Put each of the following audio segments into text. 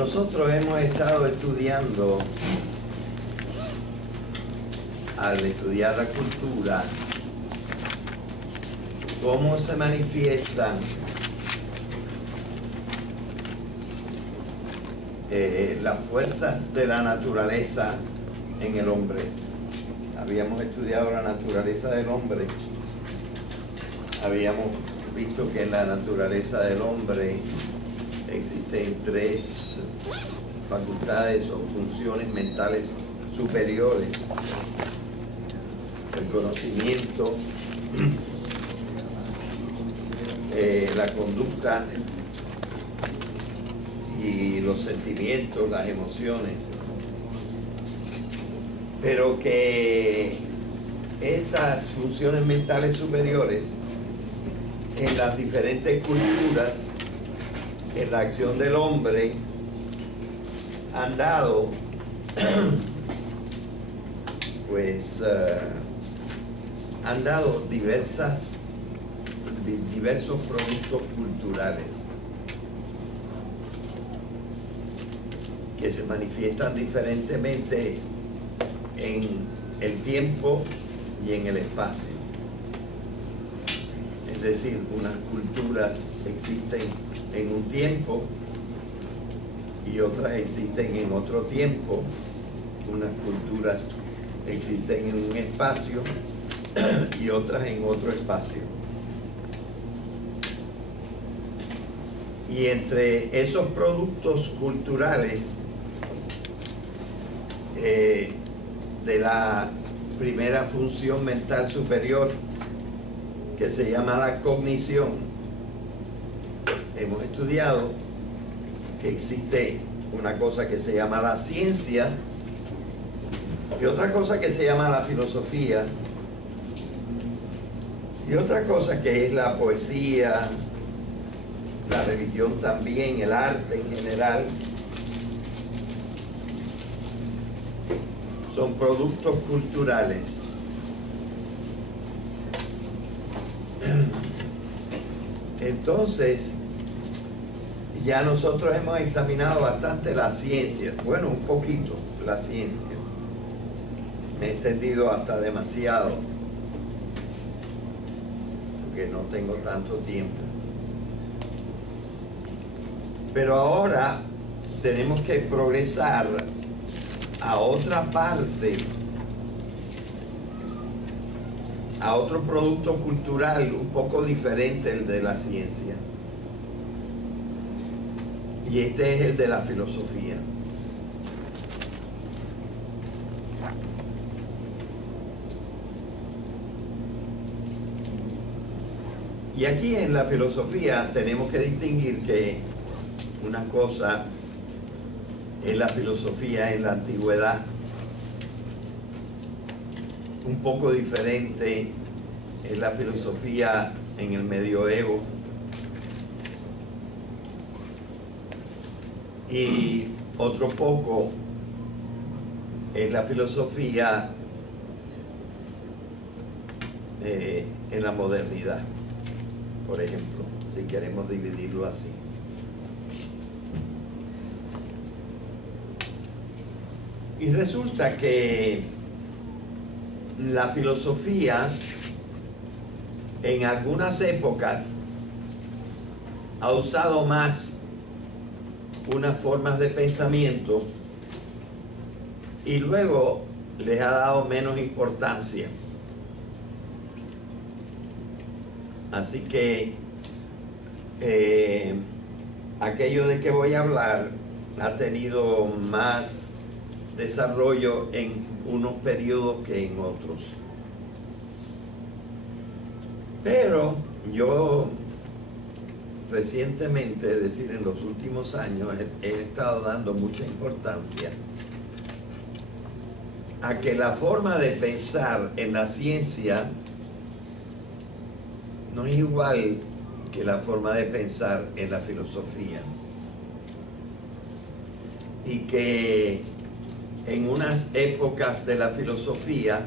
Nosotros hemos estado estudiando, al estudiar la cultura, cómo se manifiestan las fuerzas de la naturaleza en el hombre. Habíamos estudiado la naturaleza del hombre, habíamos visto que en la naturaleza del hombre existen tres facultades o funciones mentales superiores: el conocimiento, la conducta y los sentimientos, las emociones, pero que esas funciones mentales superiores en las diferentes culturas, en la acción del hombre, han dado han dado diversos productos culturales que se manifiestan diferentemente en el tiempo y en el espacio. Es decir, unas culturas existen en un tiempo y otras existen en otro tiempo. Unas culturas existen en un espacio y otras en otro espacio. Y entre esos productos culturales de la primera función mental superior, que se llama la cognición, hemos estudiado que existe una cosa que se llama la ciencia y otra cosa que se llama la filosofía y otra cosa que es la poesía, la religión también, el arte en general. Son productos culturales. Entonces, ya nosotros hemos examinado bastante la ciencia, bueno, un poquito la ciencia. Me he extendido hasta demasiado, porque no tengo tanto tiempo. Pero ahora tenemos que progresar a otra parte, a otro producto cultural un poco diferente del de la ciencia. Y este es el de la filosofía. Y aquí en la filosofía tenemos que distinguir que una cosa es la filosofía en la antigüedad, un poco diferente es la filosofía en el medioevo, y otro poco es la filosofía en la modernidad, por ejemplo, si queremos dividirlo así. Y resulta que la filosofía en algunas épocas ha usado más unas formas de pensamiento y luego les ha dado menos importancia. Así que aquello de que voy a hablar ha tenido más desarrollo en unos periodos que en otros. Pero yo recientemente, es decir, en los últimos años, he estado dando mucha importancia a que la forma de pensar en la ciencia no es igual que la forma de pensar en la filosofía, y que en unas épocas de la filosofía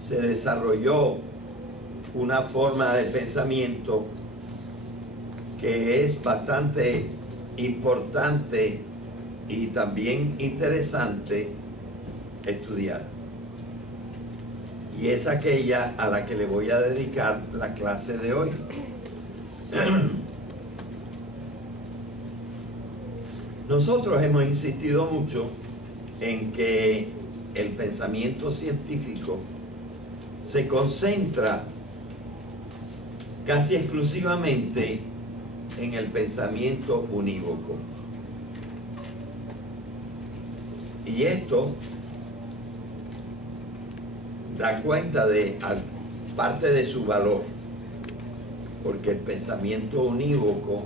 se desarrolló una forma de pensamiento que es bastante importante y también interesante estudiar. Y es aquella a la que le voy a dedicar la clase de hoy. Nosotros hemos insistido mucho en que el pensamiento científico se concentra casi exclusivamente en el pensamiento unívoco. Y esto da cuenta de parte de su valor, porque el pensamiento unívoco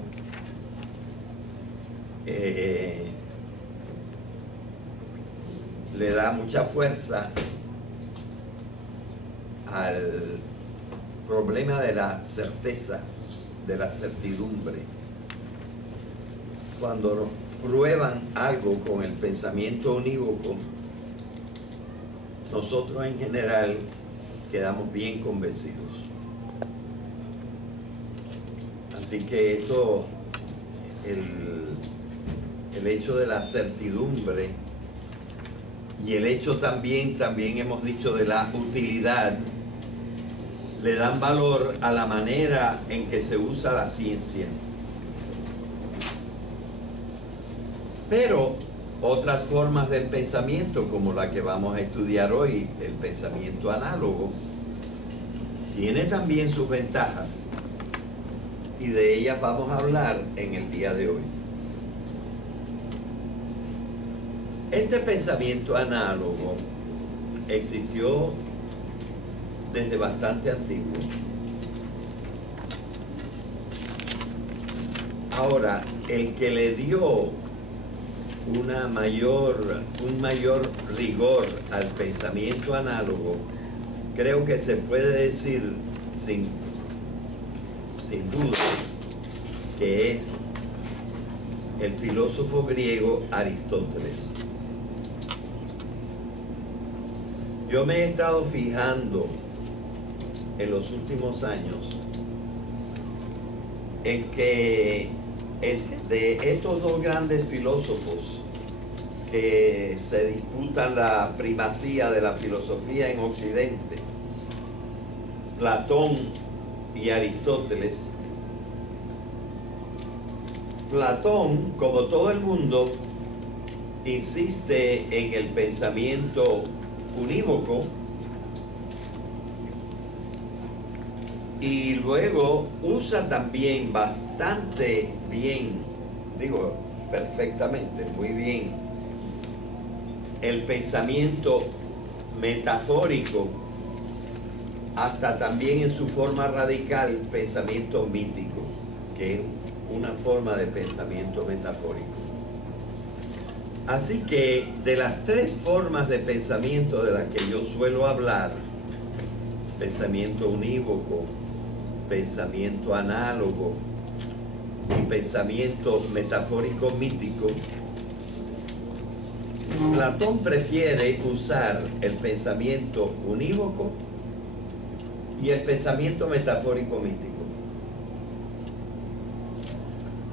le da mucha fuerza al problema de la certeza, de la certidumbre. Cuando prueban algo con el pensamiento unívoco, nosotros en general quedamos bien convencidos. Así que esto, el hecho de la certidumbre y el hecho también hemos dicho de la utilidad, le dan valor a la manera en que se usa la ciencia. Pero otras formas del pensamiento, como la que vamos a estudiar hoy, el pensamiento análogo, tiene también sus ventajas, y de ellas vamos a hablar en el día de hoy. Este pensamiento análogo existió desde bastante antiguo. Ahora, el que le dio un mayor rigor al pensamiento análogo, creo que se puede decir sin duda que es el filósofo griego Aristóteles. Yo me he estado fijando en los últimos años en que de estos dos grandes filósofos que se disputan la primacía de la filosofía en Occidente, Platón y Aristóteles, Platón, como todo el mundo, insiste en el pensamiento unívoco y luego usa también bastante bien, digo perfectamente, muy bien, el pensamiento metafórico, hasta también en su forma radical, pensamiento mítico, que es una forma de pensamiento metafórico. Así que de las tres formas de pensamiento de las que yo suelo hablar, pensamiento unívoco, pensamiento análogo y pensamiento metafórico mítico, Platón prefiere usar el pensamiento unívoco y el pensamiento metafórico mítico,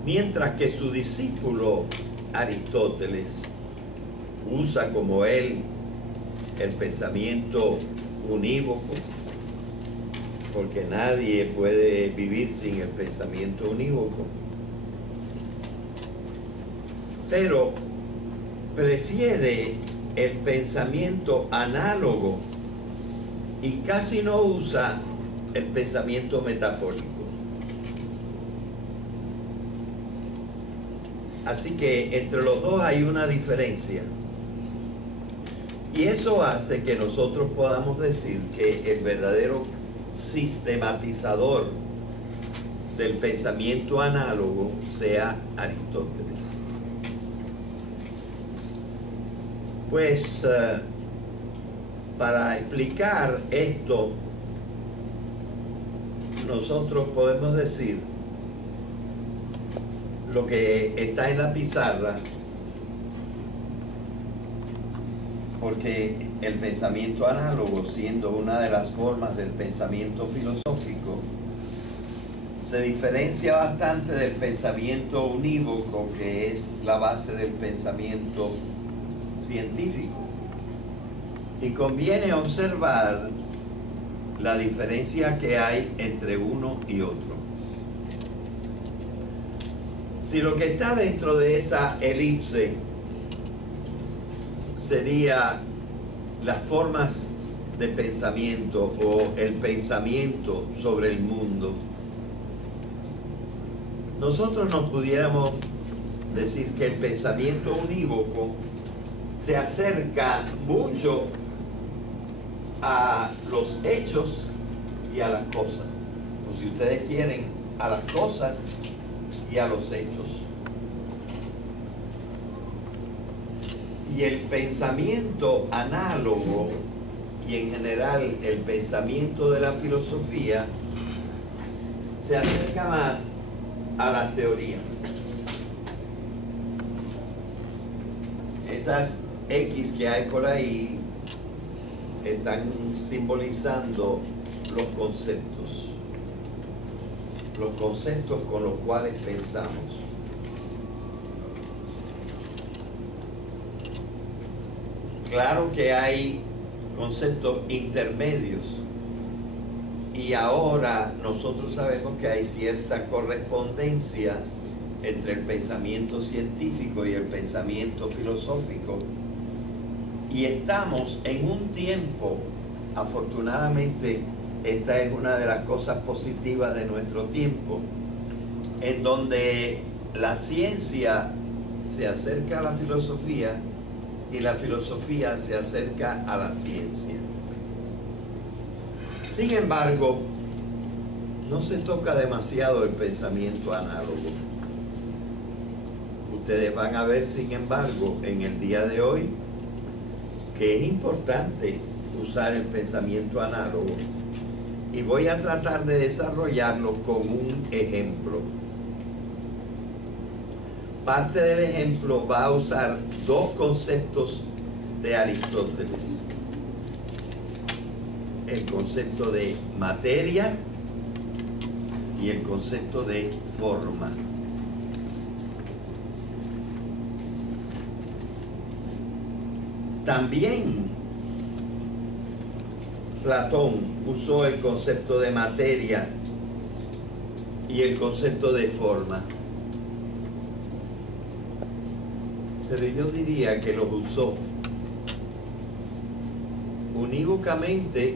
mientras que su discípulo Aristóteles usa como él el pensamiento unívoco, porque nadie puede vivir sin el pensamiento unívoco, pero prefiere el pensamiento análogo y casi no usa el pensamiento metafórico. Así que entre los dos hay una diferencia. Y eso hace que nosotros podamos decir que el verdadero sistematizador del pensamiento análogo sea Aristóteles. Pues para explicar esto, nosotros podemos decir lo que está en la pizarra, porque el pensamiento análogo, siendo una de las formas del pensamiento filosófico, se diferencia bastante del pensamiento unívoco, que es la base del pensamiento científico. Y conviene observar la diferencia que hay entre uno y otro. Si lo que está dentro de esa elipse sería las formas de pensamiento o el pensamiento sobre el mundo, nosotros nos pudiéramos decir que el pensamiento unívoco se acerca mucho a los hechos y a las cosas, o si ustedes quieren, a las cosas y a los hechos. Y el pensamiento análogo y en general el pensamiento de la filosofía se acerca más a las teorías. Esas X que hay por ahí están simbolizando los conceptos con los cuales pensamos. Claro que hay conceptos intermedios y ahora nosotros sabemos que hay cierta correspondencia entre el pensamiento científico y el pensamiento filosófico, y estamos en un tiempo, afortunadamente esta es una de las cosas positivas de nuestro tiempo, en donde la ciencia se acerca a la filosofía y la filosofía se acerca a la ciencia. Sin embargo, no se toca demasiado el pensamiento análogo. Ustedes van a ver, sin embargo, en el día de hoy, que es importante usar el pensamiento análogo, y voy a tratar de desarrollarlo con un ejemplo. Parte del ejemplo va a usar dos conceptos de Aristóteles: el concepto de materia y el concepto de forma. También Platón usó el concepto de materia y el concepto de forma, pero yo diría que los usó unívocamente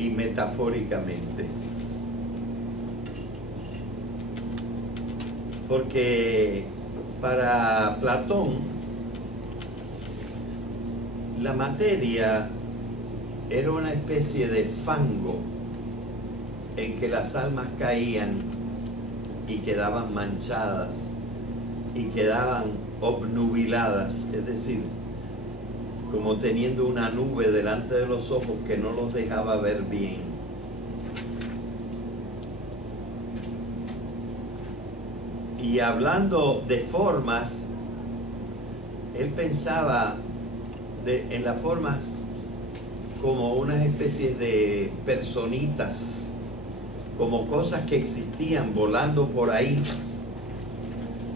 y metafóricamente, porque para Platón la materia era una especie de fango en que las almas caían y quedaban manchadas y quedaban obnubiladas, es decir, como teniendo una nube delante de los ojos que no los dejaba ver bien. Y hablando de formas, él pensaba en las formas como unas especies de personitas, como cosas que existían volando por ahí,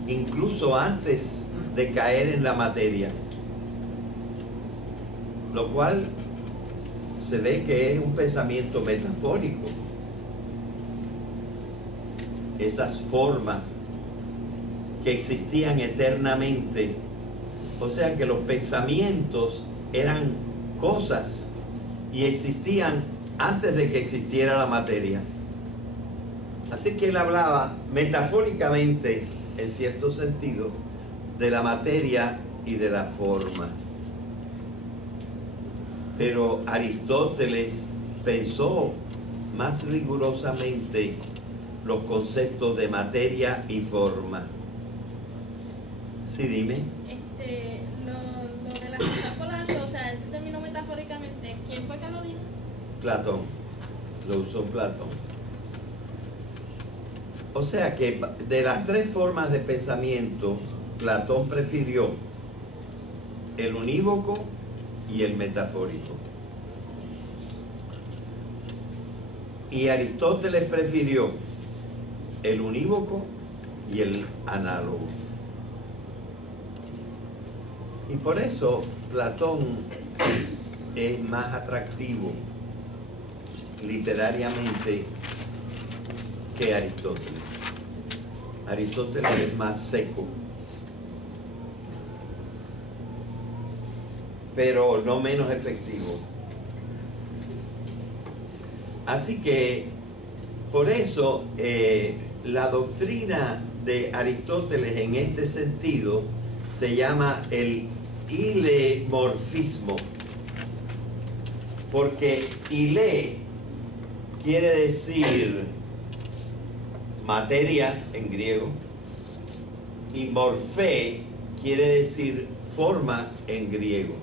incluso antes de caer en la materia, lo cual se ve que es un pensamiento metafórico. Esas formas que existían eternamente, o sea que los pensamientos eran cosas y existían antes de que existiera la materia. Así que él hablaba metafóricamente, en cierto sentido, de la materia y de la forma. Pero Aristóteles pensó más rigurosamente los conceptos de materia y forma. Sí, dime. Lo de las cosas volando, o sea, ese término metafóricamente, ¿quién fue que lo dijo? Platón. Lo usó Platón. O sea que de las tres formas de pensamiento, Platón prefirió el unívoco y el metafórico. Y Aristóteles prefirió el unívoco y el análogo. Y por eso Platón es más atractivo literariamente que Aristóteles. Aristóteles es más seco, pero no menos efectivo. Así que por eso la doctrina de Aristóteles en este sentido se llama el hilemorfismo, porque hile quiere decir materia en griego y morfé quiere decir forma en griego.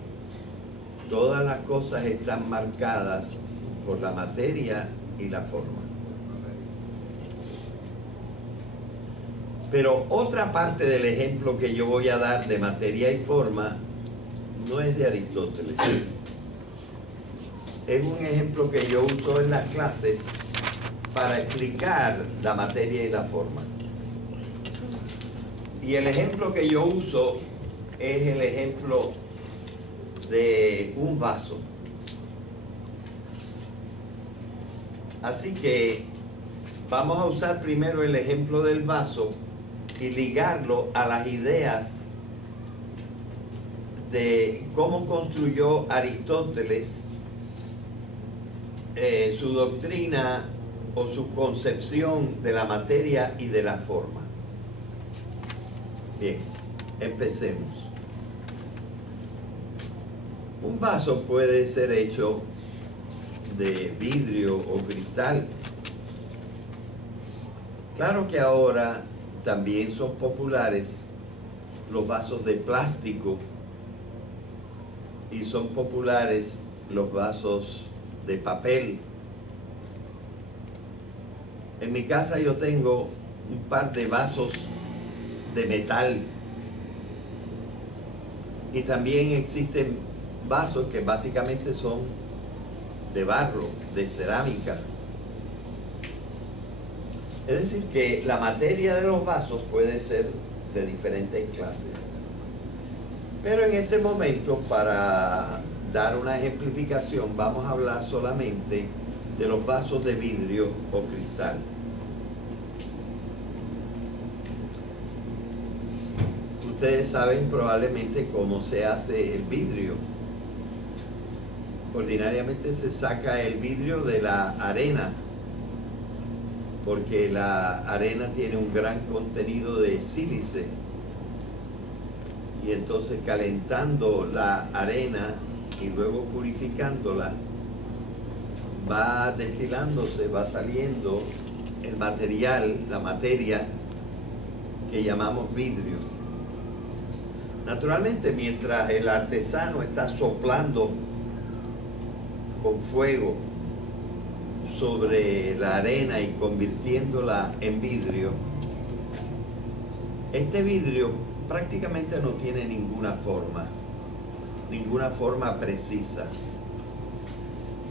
Todas las cosas están marcadas por la materia y la forma. Pero otra parte del ejemplo que yo voy a dar de materia y forma no es de Aristóteles. Es un ejemplo que yo uso en las clases para explicar la materia y la forma. Y el ejemplo que yo uso es el ejemplo de un vaso. Así que vamos a usar primero el ejemplo del vaso y ligarlo a las ideas de cómo construyó Aristóteles su doctrina o su concepción de la materia y de la forma. Bien, empecemos. Un vaso puede ser hecho de vidrio o cristal. Claro que ahora también son populares los vasos de plástico y son populares los vasos de papel. En mi casa yo tengo un par de vasos de metal y también existen vasos que básicamente son de barro, de cerámica. Es decir, que la materia de los vasos puede ser de diferentes clases. Pero en este momento, para dar una ejemplificación, vamos a hablar solamente de los vasos de vidrio o cristal. Ustedes saben probablemente cómo se hace el vidrio. Ordinariamente se saca el vidrio de la arena, porque la arena tiene un gran contenido de sílice. Y entonces calentando la arena y luego purificándola, va destilándose, va saliendo el material, la materia que llamamos vidrio. Naturalmente, mientras el artesano está soplando con fuego sobre la arena y convirtiéndola en vidrio, este vidrio prácticamente no tiene ninguna forma precisa.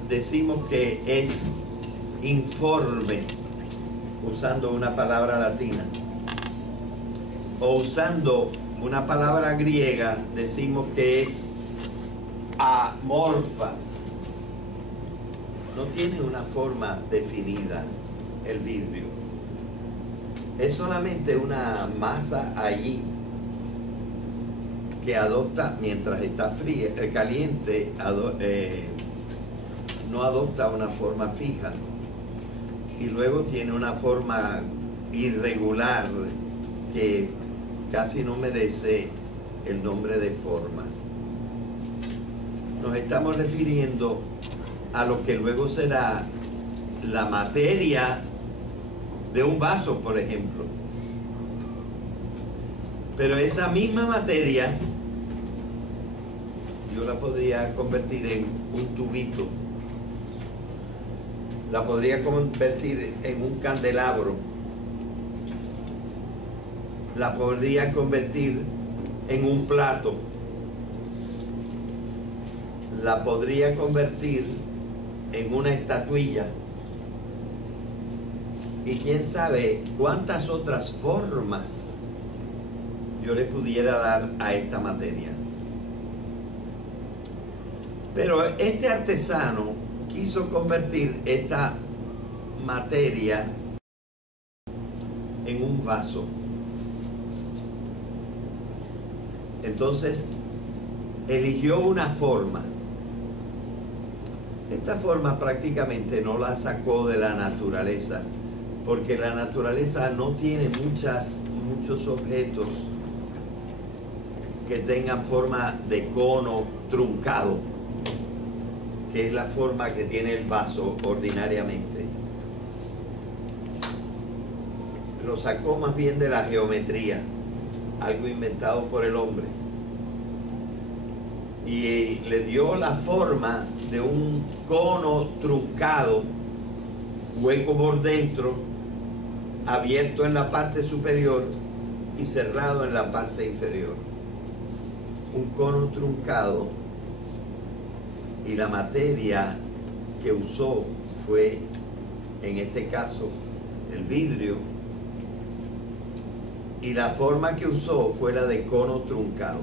Decimos que es informe, usando una palabra latina, o usando una palabra griega, decimos que es amorfa. No tiene una forma definida el vidrio. Es solamente una masa allí que adopta, mientras está fría, caliente, no adopta una forma fija. Y luego tiene una forma irregular que casi no merece el nombre de forma. Nos estamos refiriendo a lo que luego será la materia de un vaso, por ejemplo. Pero esa misma materia yo la podría convertir en un tubito, la podría convertir en un candelabro, la podría convertir en un plato, la podría convertir en una estatuilla y quién sabe cuántas otras formas yo le pudiera dar a esta materia. Pero este artesano quiso convertir esta materia en un vaso. Entonces eligió una forma. Esta forma prácticamente no la sacó de la naturaleza, porque la naturaleza no tiene muchos objetos que tengan forma de cono truncado, que es la forma que tiene el vaso ordinariamente. Lo sacó más bien de la geometría, algo inventado por el hombre, y le dio la forma de un cono truncado, hueco por dentro, abierto en la parte superior y cerrado en la parte inferior. Un cono truncado, y la materia que usó fue, en este caso, el vidrio, y la forma que usó fue la de cono truncado.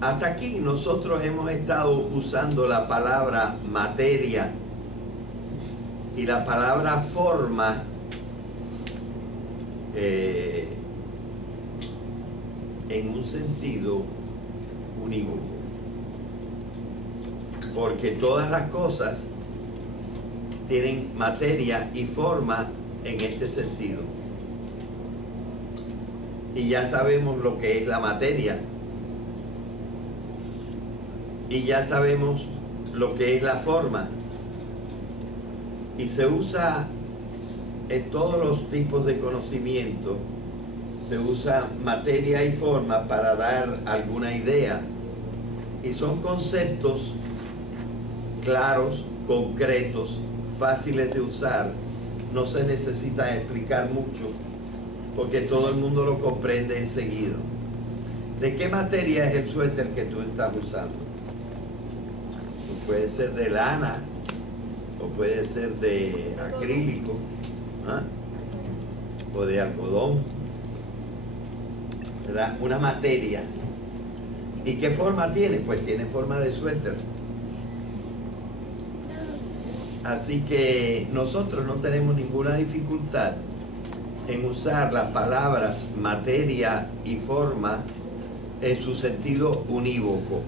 Hasta aquí nosotros hemos estado usando la palabra materia y la palabra forma en un sentido unívoco, porque todas las cosas tienen materia y forma en este sentido, y ya sabemos lo que es la materia, y ya sabemos lo que es la forma, y se usa en todos los tipos de conocimiento. Se usa materia y forma para dar alguna idea, y son conceptos claros, concretos, fáciles de usar. No se necesita explicar mucho porque todo el mundo lo comprende enseguida. ¿De qué materia es el suéter que tú estás usando? Pues puede ser de lana o puede ser de acrílico, ¿ah? O de algodón, ¿verdad? Una materia. ¿Y qué forma tiene? Pues tiene forma de suéter. Así que nosotros no tenemos ninguna dificultad en usar las palabras materia y forma en su sentido unívoco.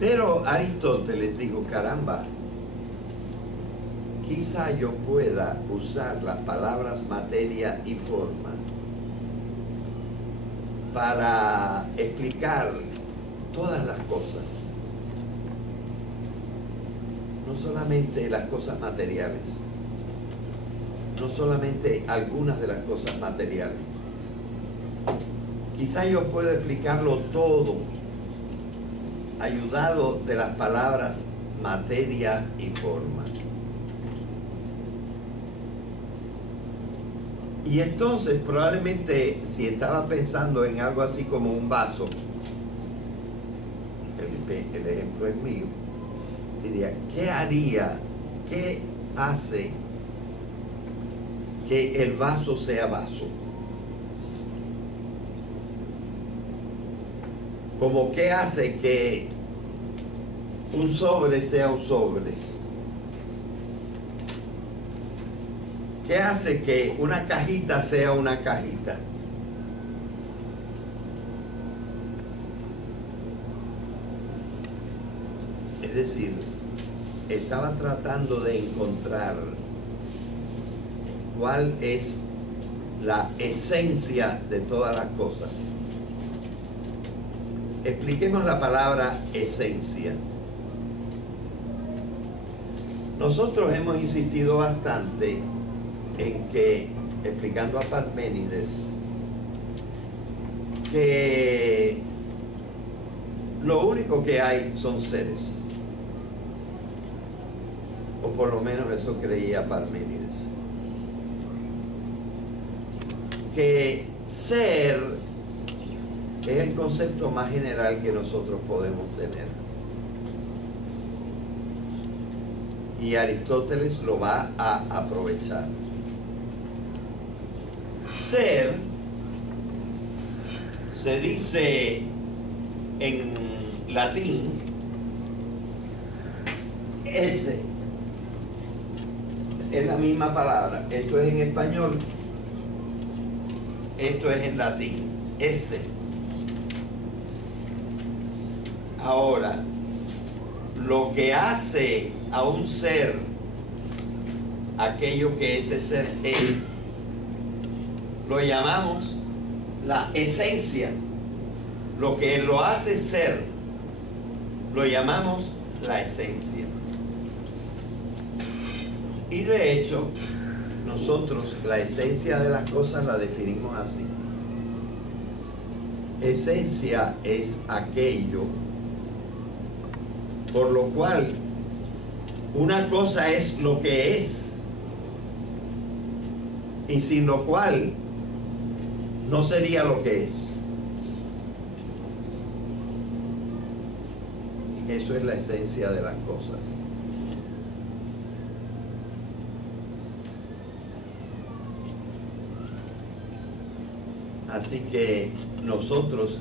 Pero Aristóteles dijo, caramba, quizá yo pueda usar las palabras materia y forma para explicar todas las cosas, no solamente las cosas materiales, no solamente algunas de las cosas materiales. Quizá yo puedo explicarlo todo, ayudado de las palabras materia y forma. Y entonces probablemente si estaba pensando en algo así como un vaso, el ejemplo es mío, diría, ¿qué haría, qué hace que el vaso sea vaso? Como qué hace que un sobre sea un sobre. ¿Qué hace que una cajita sea una cajita? Es decir, estaba tratando de encontrar cuál es la esencia de todas las cosas. Expliquemos la palabra esencia. Nosotros hemos insistido bastante en que, explicando a Parménides, que lo único que hay son seres, o por lo menos eso creía Parménides, que ser es el concepto más general que nosotros podemos tener. Y Aristóteles lo va a aprovechar. Ser se dice en latín esse. Es la misma palabra. Esto es en español, esto es en latín, esse. Ahora, lo que hace a un ser aquello que ese ser es, lo llamamos la esencia. Lo que lo hace ser, lo llamamos la esencia. Y de hecho, nosotros la esencia de las cosas la definimos así. Esencia es aquello por lo cual una cosa es lo que es, y sin lo cual no sería lo que es. Eso es la esencia de las cosas. Así que nosotros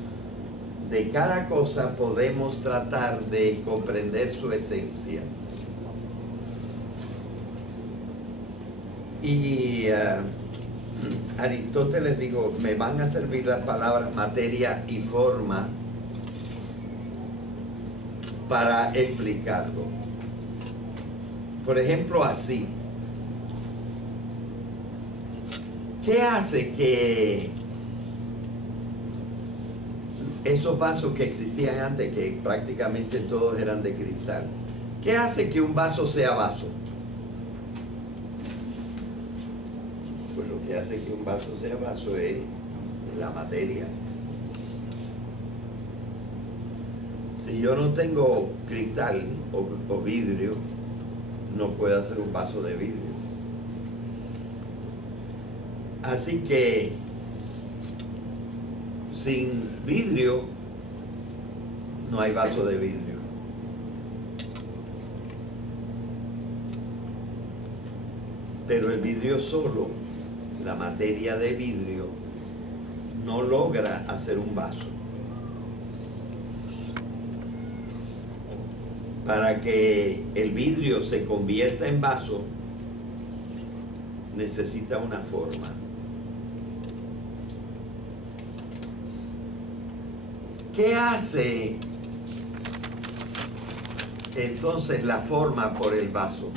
de cada cosa podemos tratar de comprender su esencia. Y Aristóteles dijo, me van a servir las palabras materia y forma para explicarlo. Por ejemplo, así. ¿Qué hace que esos vasos que existían antes, que prácticamente todos eran de cristal, qué hace que un vaso sea vaso? Pues lo que hace que un vaso sea vaso es la materia. Si yo no tengo cristal o vidrio, no puedo hacer un vaso de vidrio. Así que sin vidrio no hay vaso de vidrio. Pero el vidrio solo, la materia de vidrio, no logra hacer un vaso. Para que el vidrio se convierta en vaso, necesita una forma. ¿Qué hace entonces la forma por el vaso?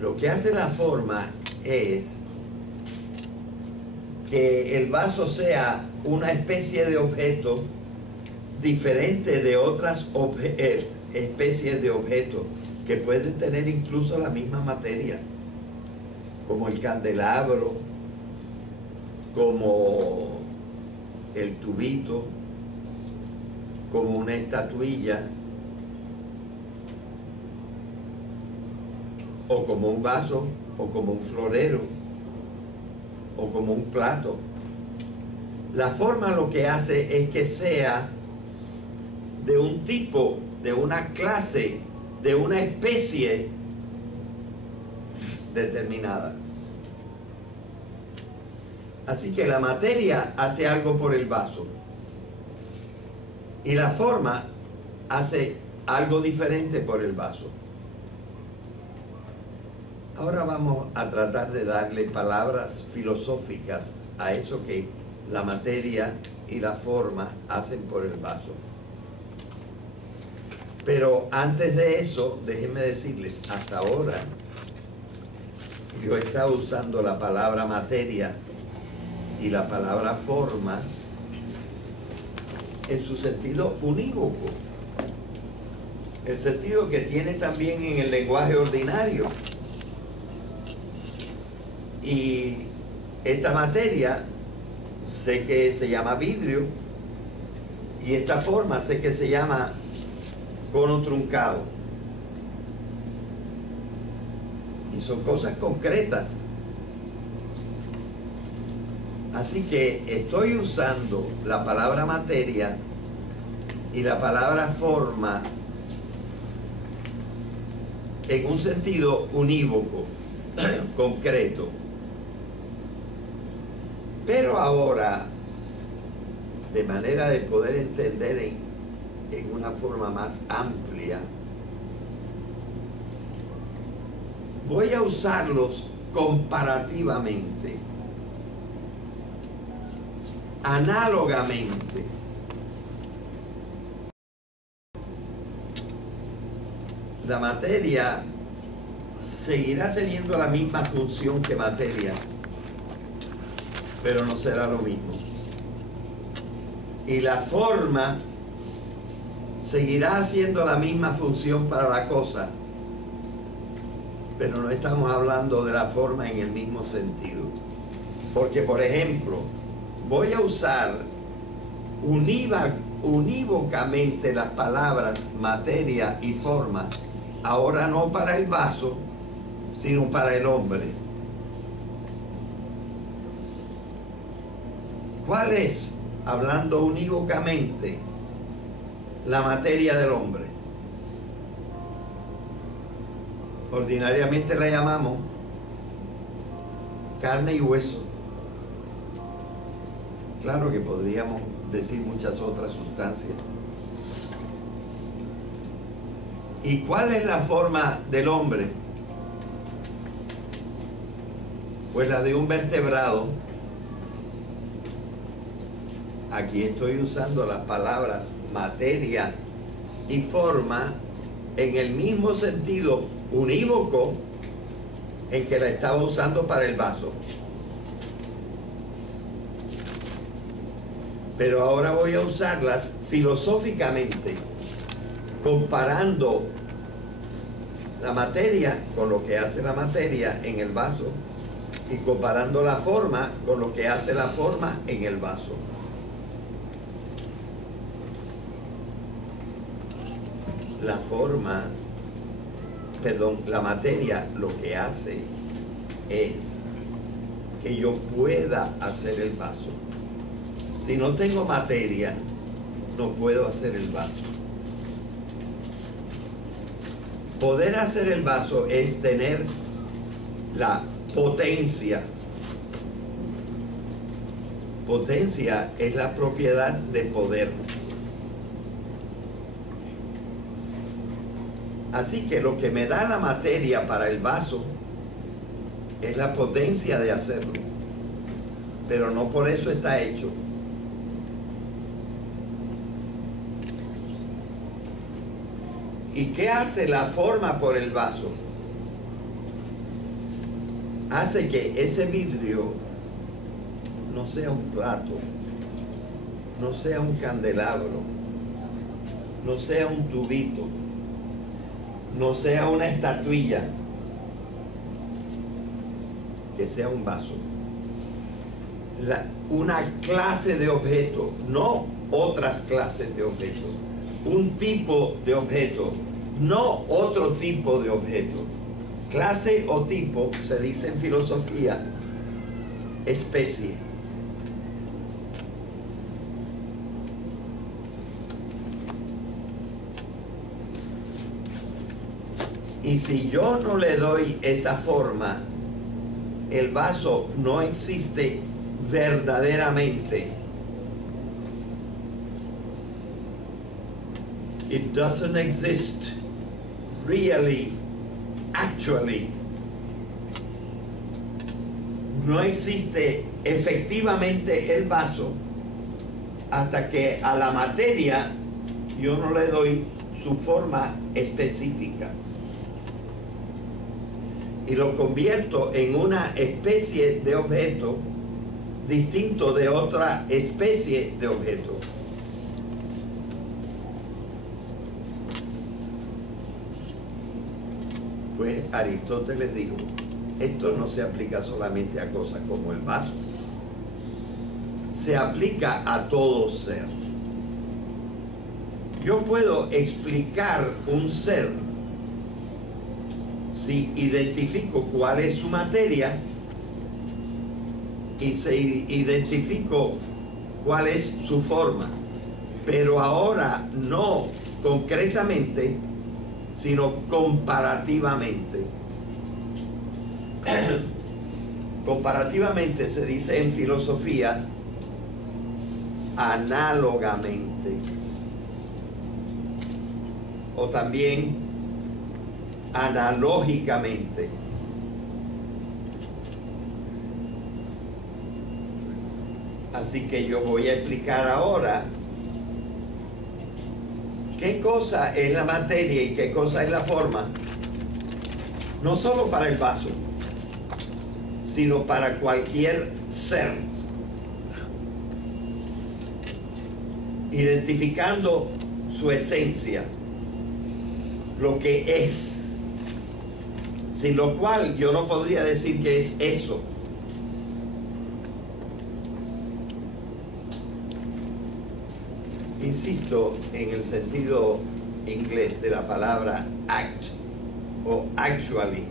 Lo que hace la forma es que el vaso sea una especie de objeto diferente de otras especies de objetos que pueden tener incluso la misma materia, como el candelabro, como el tubito, como una estatuilla, o como un vaso, o como un florero, o como un plato. La forma lo que hace es que sea de un tipo, de una clase, de una especie determinada. Así que la materia hace algo por el vaso y la forma hace algo diferente por el vaso. Ahora vamos a tratar de darle palabras filosóficas a eso que la materia y la forma hacen por el vaso. Pero antes de eso, déjenme decirles, hasta ahora yo he estado usando la palabra materia y la palabra forma en su sentido unívoco, el sentido que tiene también en el lenguaje ordinario. Y esta materia sé que se llama vidrio y esta forma sé que se llama cono truncado. Y son cosas concretas. Así que estoy usando la palabra materia y la palabra forma en un sentido unívoco, concreto. Pero ahora, de manera de poder entender en una forma más amplia, voy a usarlos comparativamente, análogamente. La materia seguirá teniendo la misma función que materia, pero no será lo mismo. Y la forma seguirá haciendo la misma función para la cosa, pero no estamos hablando de la forma en el mismo sentido. Porque, por ejemplo, voy a usar unívocamente las palabras materia y forma, ahora no para el vaso, sino para el hombre. ¿Cuál es, hablando unívocamente, la materia del hombre? Ordinariamente la llamamos carne y hueso. Claro que podríamos decir muchas otras sustancias. ¿Y cuál es la forma del hombre? Pues la de un vertebrado. Aquí estoy usando las palabras materia y forma en el mismo sentido unívoco en que la estaba usando para el vaso. Pero ahora voy a usarlas filosóficamente, comparando la materia con lo que hace la materia en el vaso y comparando la forma con lo que hace la forma en el vaso. La materia lo que hace es que yo pueda hacer el vaso. Si no tengo materia, no puedo hacer el vaso. Poder hacer el vaso es tener la potencia. Potencia es la propiedad de poder. Así que lo que me da la materia para el vaso es la potencia de hacerlo, pero no por eso está hecho. ¿Y qué hace la forma por el vaso? Hace que ese vidrio no sea un plato, no sea un candelabro, no sea un tubito, no sea una estatuilla, que sea un vaso. Una clase de objeto, no otras clases de objetos. Un tipo de objeto, no otro tipo de objeto. Clase o tipo se dice en filosofía, especie. Y si yo no le doy esa forma, el vaso no existe verdaderamente. It doesn't exist really, actually. No existe efectivamente el vaso hasta que a la materia yo no le doy su forma específica. Y lo convierto en una especie de objeto distinto de otra especie de objeto. Pues Aristóteles dijo, esto no se aplica solamente a cosas como el vaso, se aplica a todo ser. Yo puedo explicar un ser si identifico cuál es su materia y se identificó cuál es su forma, pero ahora no concretamente, sino comparativamente. Comparativamente se dice en filosofía análogamente, o también analógicamente. Así que yo voy a explicar ahora qué cosa es la materia y qué cosa es la forma, no solo para el vaso, sino para cualquier ser, identificando su esencia, lo que es, sin lo cual yo no podría decir que es eso. Insisto en el sentido inglés de la palabra act o actually,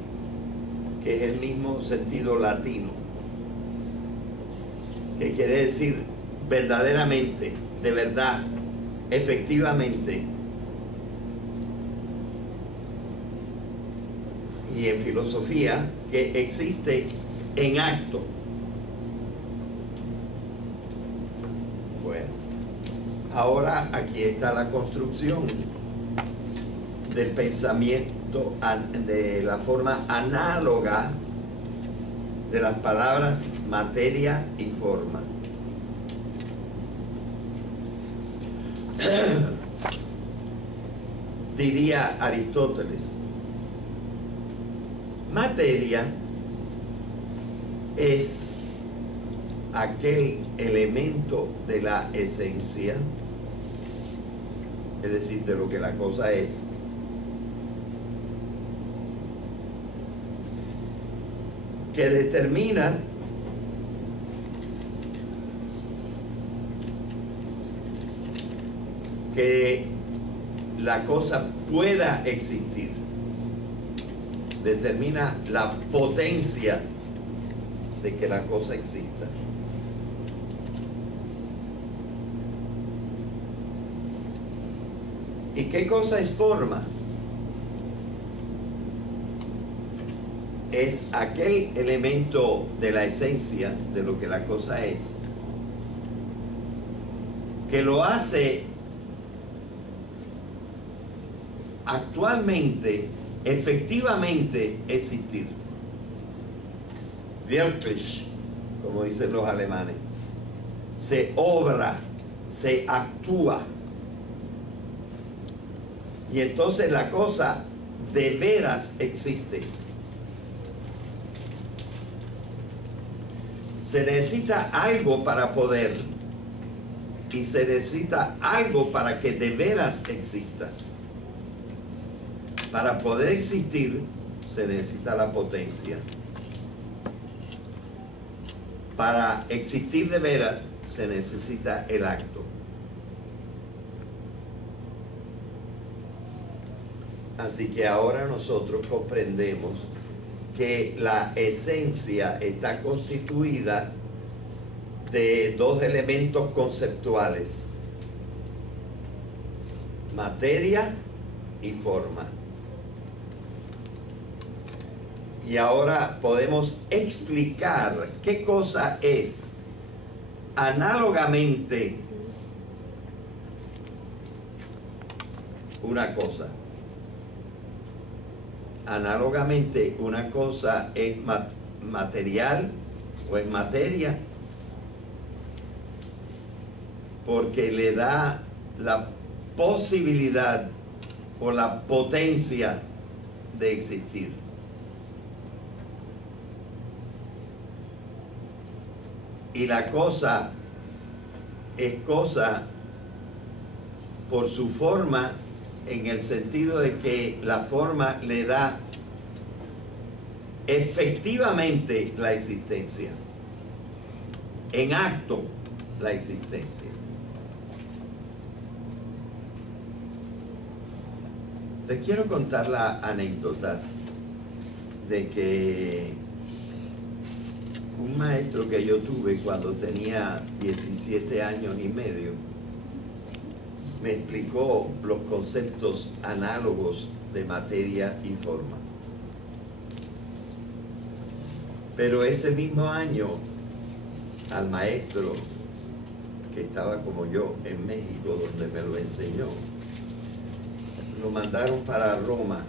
que es el mismo sentido latino, que quiere decir verdaderamente, de verdad, efectivamente. Y en filosofía, que existe en acto. Bueno, ahora aquí está la construcción del pensamiento de la forma análoga de las palabras materia y forma. Diría Aristóteles, materia es aquel elemento de la esencia, es decir, de lo que la cosa es, que determina que la cosa pueda existir, determina la potencia de que la cosa exista. ¿Y qué cosa es forma? Es aquel elemento de la esencia de lo que la cosa es, que lo hace actualmente, efectivamente existir. Wirklich, como dicen los alemanes. Se obra, se actúa. Y entonces la cosa de veras existe. Se necesita algo para poder, y se necesita algo para que de veras exista. Para poder existir se necesita la potencia. Para existir de veras se necesita el acto. Así que ahora nosotros comprendemos que la esencia está constituida de dos elementos conceptuales: materia y forma. Y ahora podemos explicar qué cosa es análogamente una cosa. Análogamente una cosa es material o es materia porque le da la posibilidad o la potencia de existir. Y la cosa es cosa por su forma, en el sentido de que la forma le da efectivamente la existencia, en acto la existencia. Les quiero contar la anécdota de que Un maestro que yo tuve cuando tenía 17 años y medio me explicó los conceptos análogos de materia y forma. Pero ese mismo año, al maestro que estaba como yo en México, donde me lo enseñó, lo mandaron para Roma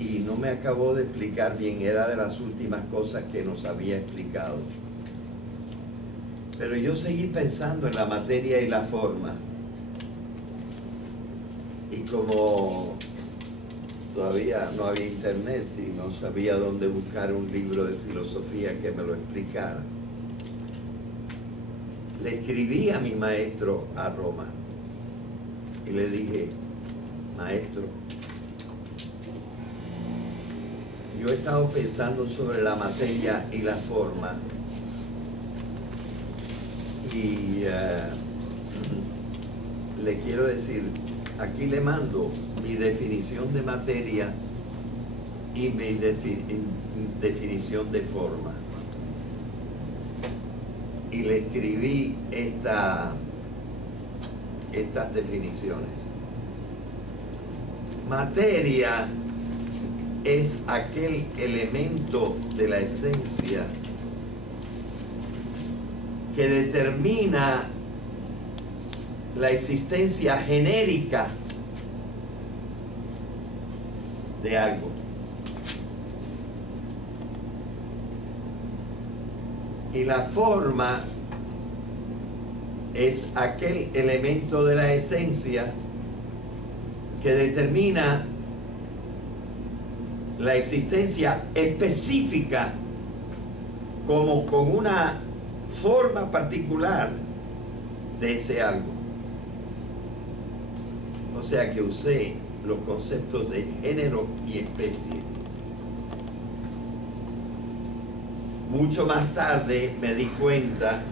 y no me acabó de explicar bien, era de las últimas cosas que nos había explicado. Pero yo seguí pensando en la materia y la forma. Y como todavía no había internet y no sabía dónde buscar un libro de filosofía que me lo explicara, le escribí a mi maestro a Roma y le dije: maestro, yo he estado pensando sobre la materia y la forma y le quiero decir, aquí le mando mi definición de materia y mi definición de forma. Y le escribí estas definiciones. Materia es aquel elemento de la esencia que determina la existencia genérica de algo. Y la forma es aquel elemento de la esencia que determina la existencia específica, como con una forma particular de ese algo. O sea que usé los conceptos de género y especie. Mucho más tarde me di cuenta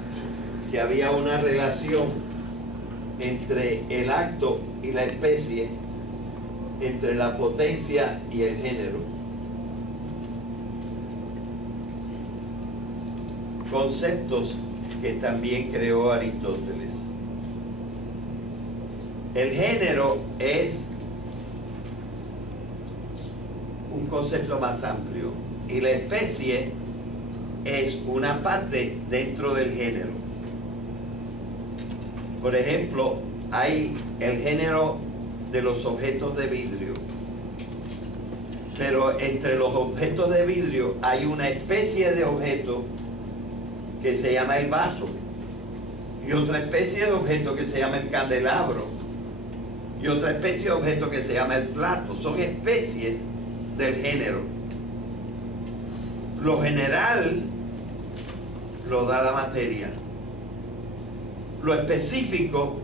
que había una relación entre el acto y la especie, entre la potencia y el género. Conceptos que también creó Aristóteles. El género es un concepto más amplio y la especie es una parte dentro del género. Por ejemplo, hay el género de los objetos de vidrio, pero entre los objetos de vidrio hay una especie de objeto que se llama el vaso y otra especie de objeto que se llama el candelabro y otra especie de objeto que se llama el plato. Son especies del género. Lo general lo da la materia, lo específico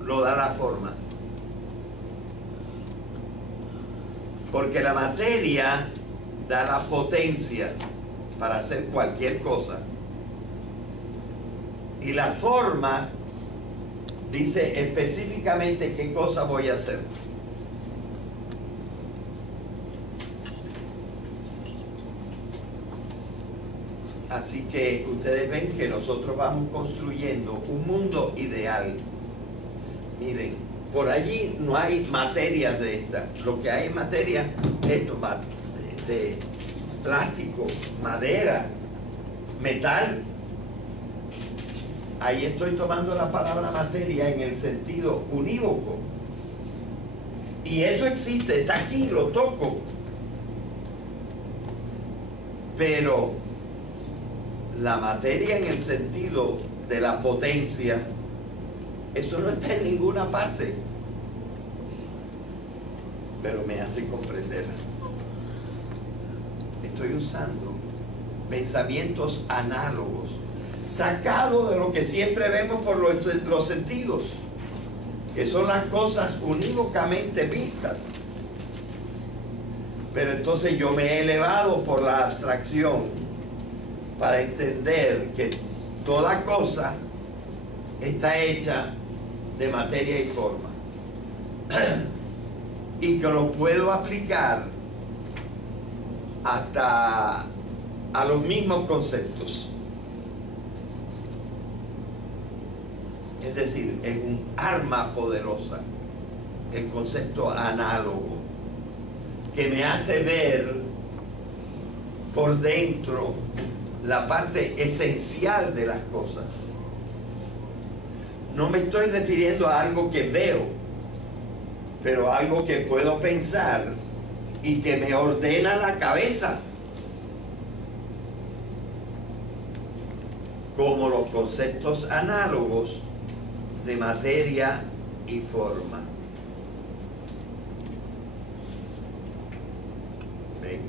lo da la forma, porque la materia da la potencia para hacer cualquier cosa y la forma dice específicamente qué cosa voy a hacer. Así que ustedes ven que nosotros vamos construyendo un mundo ideal. Miren, por allí no hay materias de estas. Lo que hay en materia es plástico, madera, metal. Ahí estoy tomando la palabra materia en el sentido unívoco. Y eso existe, está aquí, lo toco. Pero la materia en el sentido de la potencia, eso no está en ninguna parte. Pero me hace comprender. Estoy usando pensamientos análogos, sacados de lo que siempre vemos por los sentidos, que son las cosas unívocamente vistas. Pero entonces yo me he elevado por la abstracción para entender que toda cosa está hecha de materia y forma y que lo puedo aplicar hasta a los mismos conceptos. Es decir, es un arma poderosa, el concepto análogo, que me hace ver por dentro la parte esencial de las cosas. No me estoy refiriendo a algo que veo, pero algo que puedo pensar y que me ordena la cabeza, como los conceptos análogos de materia y forma. ¿Ven?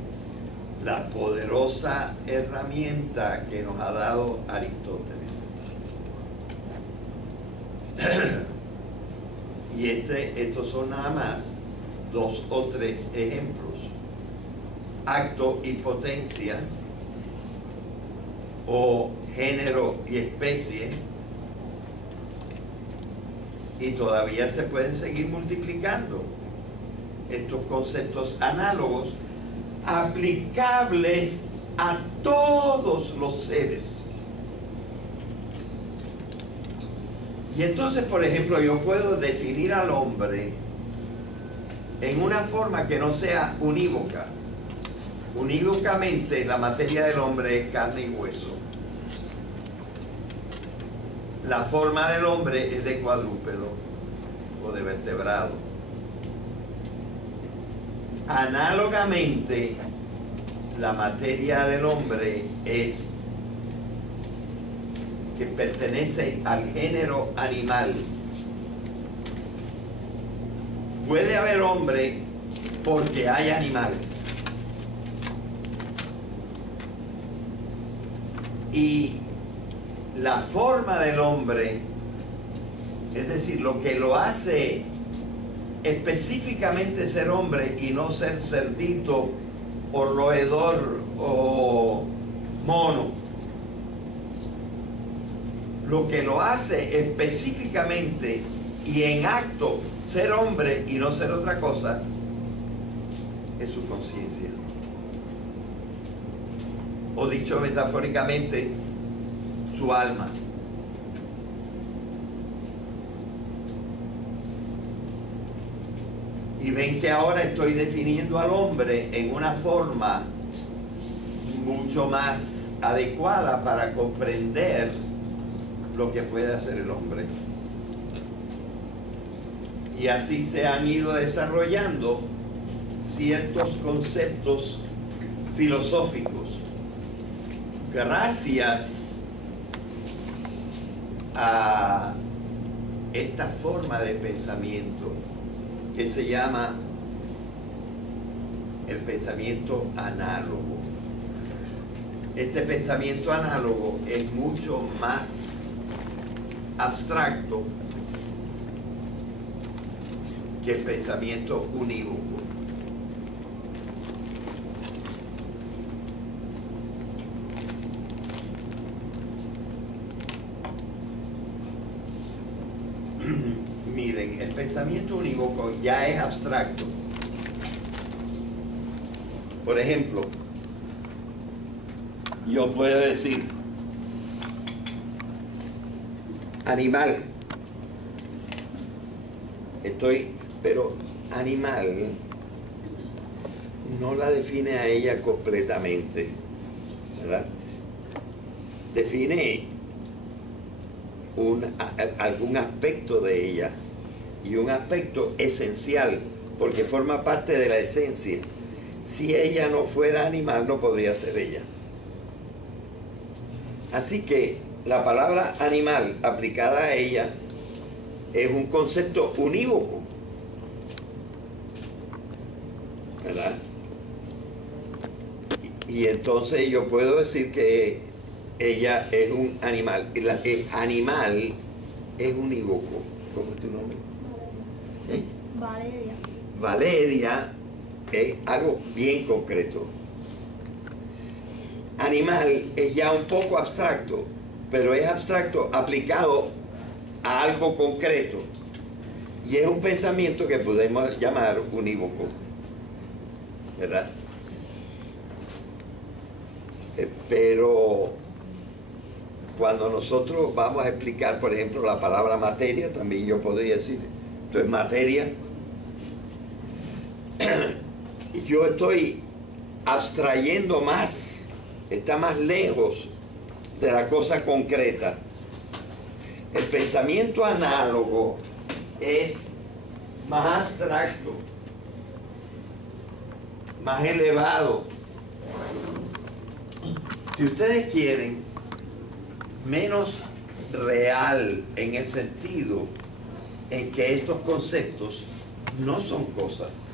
La poderosa herramienta que nos ha dado Aristóteles. Y estos son nada más 2 o 3 ejemplos. Acto y potencia, o género y especie, y todavía se pueden seguir multiplicando estos conceptos análogos aplicables a todos los seres. Y entonces, por ejemplo, yo puedo definir al hombre en una forma que no sea unívoca. Unívocamente, la materia del hombre es carne y hueso. La forma del hombre es de cuadrúpedo o de vertebrado. Análogamente, la materia del hombre es que pertenece al género animal. Puede haber hombre porque hay animales. Y la forma del hombre, es decir, lo que lo hace específicamente ser hombre y no ser cerdito o roedor o mono, lo que lo hace específicamente y en acto ser hombre y no ser otra cosa es su conciencia. O dicho metafóricamente, su alma. Y ven que ahora estoy definiendo al hombre en una forma mucho más adecuada para comprender lo que puede hacer el hombre. Y así se han ido desarrollando ciertos conceptos filosóficos gracias a esta forma de pensamiento que se llama el pensamiento análogo. Este pensamiento análogo es mucho más abstracto que el pensamiento unívoco. Miren, el pensamiento unívoco ya es abstracto. Por ejemplo, yo puedo decir animal. Pero animal no la define a ella completamente, ¿verdad? Define algún aspecto de ella, y un aspecto esencial, porque forma parte de la esencia. Si ella no fuera animal, no podría ser ella. Así que la palabra animal aplicada a ella es un concepto unívoco, ¿verdad? Y entonces yo puedo decir que ella es un animal. El animal es unívoco. ¿Cómo es tu nombre? Valeria. Valeria es algo bien concreto. Animal es ya un poco abstracto, pero es abstracto aplicado a algo concreto. Y es un pensamiento que podemos llamar unívoco, ¿verdad? Pero cuando nosotros vamos a explicar, por ejemplo, la palabra materia, también yo podría decir, esto es materia. Y yo estoy abstrayendo más, está más lejos de la cosa concreta. El pensamiento análogo es más abstracto, más elevado. Si ustedes quieren, menos real en el sentido en que estos conceptos no son cosas.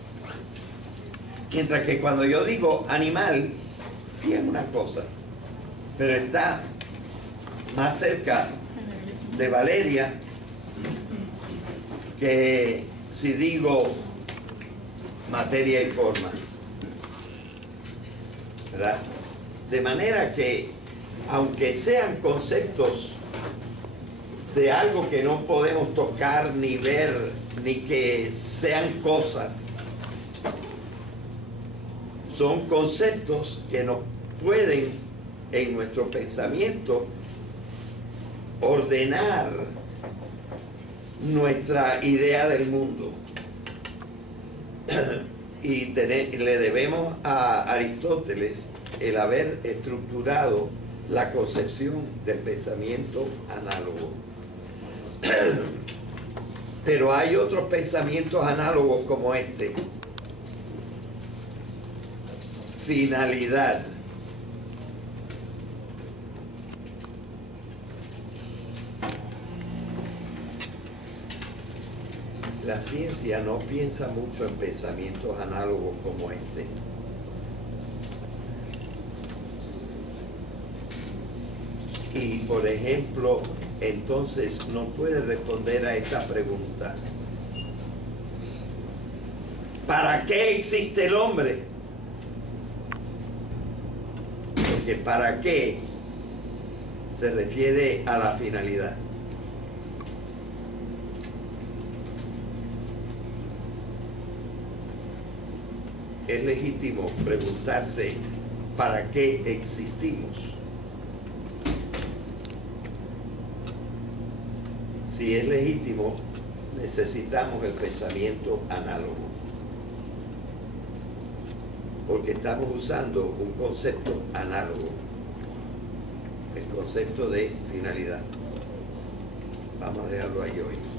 Mientras que cuando yo digo animal, sí es una cosa, pero está más cerca de Valeria que si digo materia y forma, ¿verdad? De manera que, aunque sean conceptos de algo que no podemos tocar ni ver, ni que sean cosas, son conceptos que nos pueden, en nuestro pensamiento, ordenar nuestra idea del mundo. Y le debemos a Aristóteles el haber estructurado la concepción del pensamiento análogo. Pero hay otros pensamientos análogos como este. Finalidad. La ciencia no piensa mucho en pensamientos análogos como este. Y, por ejemplo, entonces no puede responder a esta pregunta. ¿Para qué existe el hombre? Porque ¿para qué? Se refiere a la finalidad. Es legítimo preguntarse ¿para qué existimos? Si es legítimo, necesitamos el pensamiento análogo, porque estamos usando un concepto análogo, el concepto de finalidad. Vamos a dejarlo ahí hoy.